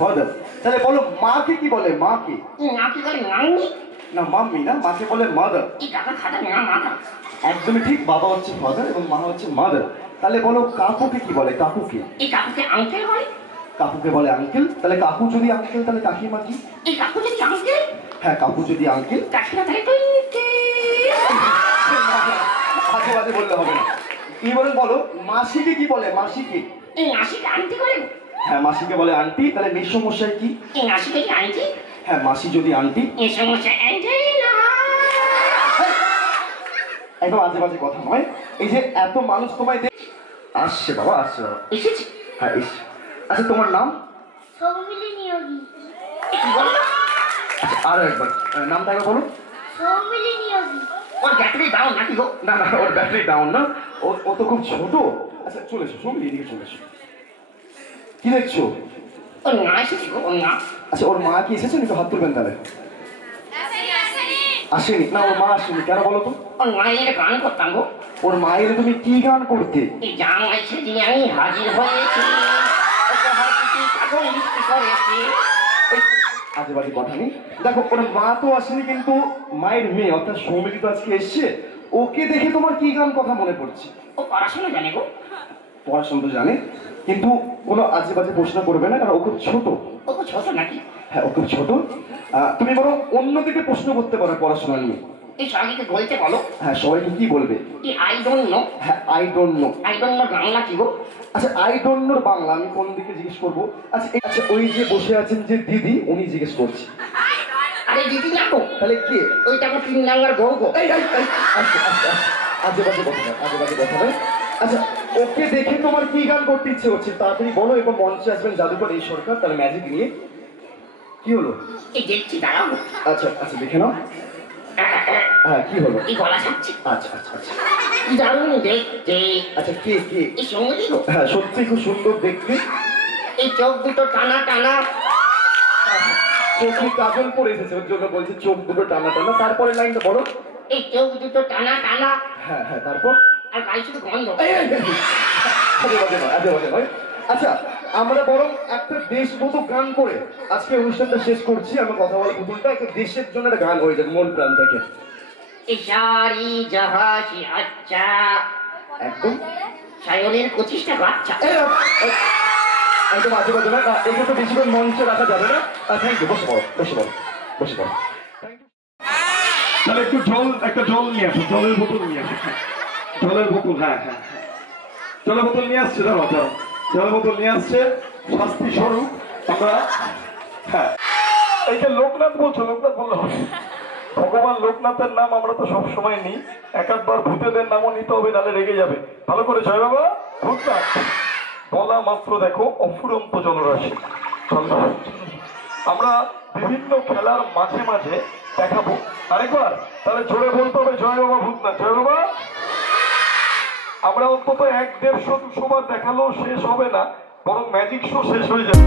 Father. তাহলে বলো মাকে কি বলে? মাকে নাকি বলে মাম্মি। না মাম্মি না, মাকে বলে মাদার। এই টাকা খাটা না মাথা। একদমই ঠিক, বাবা হচ্ছে ফাদার এবং মা হচ্ছে মাদার। তাহলে বলো কাকুকে কি বলে? কাকুকে এই কাকুকে আঙ্কেল বলে। কাকুকে বলে আঙ্কেল। তাহলে কাকু যদি আঙ্কেল তাহলে কাকিমা কি? এই কাকু যদি আঙ্কেল, হ্যাঁ কাকু যদি আঙ্কেল। কাকিমা তাহলে টুইঙ্কেল। আজে বাজে বললে হবে না। কি বলে বলো মাসিকে কি বলে? মাসিকে এই মাসিকে আন্টি বলে। হ্যাঁ মাসিকে বলে আন্টি। তাহলে মেসমশাই কি? এই মাসিকে কি আন্টি? হ্যাঁ মাসি যদি আন্টি। এই সমস্যা আন্টি না। একদম আজে বাজে কথা নয়। এই যে এত মানুষ তোমায় আসছে বাবা, আসছে বাবা, এসেছি। হ্যাঁ এসছে। আচ্ছা তোমার নাম? সৌমিলি নিয়োগী। কি বললো? আচ্ছা আরো একবার নামটা একবার বলো। সৌমিলি নিয়োগী। ওর ব্যাটারি ডাউন নাকি গো? না না ওর ব্যাটারি ডাউন না, ও তো খুব ছোট। আচ্ছা চলে এসো, সৌমিলি এদিকে চলে এসো। কি দেখছো? ওর মা এসেছি গো, ওর মা। আচ্ছা ওর মা কি এসেছেন? একটু হাত তুলবেন তাহলে। আসেনি না, ওর মা আসেনি কেন বলো তো? ওর মা এলে গান করতাম গো। ওর মায়ের তুমি কি গান করতে? এই জামাই সেদিন আমি হাজির হয়েছি, ওকে হাসিতে কাগজ বিক্রি করেছি। আজে বাজে কথা নেই। দেখো ওর মা তো আসেনি, কিন্তু মায়ের মেয়ে অর্থাৎ সৌমিলি তো আজকে এসছে। ওকে দেখে তোমার কি গান কথা মনে পড়ছে? ও পড়াশোনা জানে গো। পড়াশোনা তো জানে, কিন্তু কোনো আজে বাজে প্রশ্ন করবে না, কারণ ও খুব ছোট। ও তো ছোট নাকি? হ্যাঁ ও খুব ছোট। তুমি বরং অন্যদিকে প্রশ্ন করতে পারো পড়াশোনা নিয়ে। এই সবাইকে বলতে বলো। হ্যাঁ সবাইকে কি বলবে? কি আই ডোন্ট নো। হ্যাঁ I don't know. I don't know Bangla কি গো? আচ্ছা আই ডোন্ট নোর বাংলা আমি কোন দিকে জিজ্ঞেস করবো? আচ্ছা আচ্ছা ওই যে বসে আছেন যে দিদি, উনি জিজ্ঞেস করছি। আরে দিদি না গো, তাহলে কে? ওইটা আমার 3 নাম্বার বউ গো। আচ্ছা আচ্ছা আজে বাজে কথা নয়, আজে বাজে কথা নয়। আচ্ছা ওকে দেখে তোমার কি গান করতে ইচ্ছে হচ্ছে তাড়াতাড়ি বলো, এবং মঞ্চে আসবেন জাদুকর এই সরকার, তাহলে ম্যাজিক নিয়ে। কি হলো? এই দেখছি দাঁড়াও। আচ্ছা আচ্ছা দেখে নাও। হ্যাঁ কি হলো? এই গলা ছাড়ছে। আচ্ছা আচ্ছা আচ্ছা কি দারুণ দেখতে। আচ্ছা কে কে? এই সঙ্গী গো। হ্যাঁ সত্যি খুব সুন্দর দেখতে। এই চোখ দুটো টানা টানা। চোখে কাজল পরে এসেছে, ওর জন্য বলছে চোখ দুটো টানা টানা। তারপরে লাইনটা বলো। এই চোখ দুটো টানা টানা। হ্যাঁ হ্যাঁ তারপর? আর গায়ে শুধু গন্ধ। আজে বাজে নয়, আজে বাজে নয়। আচ্ছা আমরা বরং একটা দেশবোধক গান করে আজকে অনুষ্ঠানটা শেষ করছি। আমরা কথা বলার পুতুলটা একটা দেশের জন্য একটা গান হয়ে যাবে মন প্রাণ থেকে। এই সারি জাহাজি আচ্ছা। একদম সায়নের 25টা বাচ্চা। একদম আজে বাজে নয়। একে তো বেশিক্ষণ মঞ্চে রাখা যাবে না। থ্যাংক ইউ, বসে পড়ো বসে পড়ো বসে পড়ো। তাহলে একটু জল, একটা জল নিয়ে আসো, জলের বোতল নিয়ে আসো। জলের বোতল, হ্যাঁ হ্যাঁ জলের বোতল নিয়ে আসছে। দাঁড়াও দাঁড়াও, জলের বোতল নিয়ে আসছে শাস্তি স্বরূপ। আমরা হ্যাঁ এইটা লোকনাথ বলছো, লোকনাথ বললে হবে। ভগবান লোকনাথের নাম আমরা তো সব সময় নিই, একবার ভূতেদের নামও নিতে হবে, নাহলে রেগে যাবে। ভালো করে জয় বাবা ভূতনাথ বলা মাত্র দেখো অফুরন্ত জলরাশি। আমরা বিভিন্ন খেলার মাঝে মাঝে দেখাবো আরেকবার, তাহলে জোরে বলতে হবে জয় বাবা ভূতনাথ, জয় বাবা। আমরা অন্তত 100, 150, 200 বার দেখালেও শেষ হবে না, বরং ম্যাজিক শো শেষ হয়ে যাবে।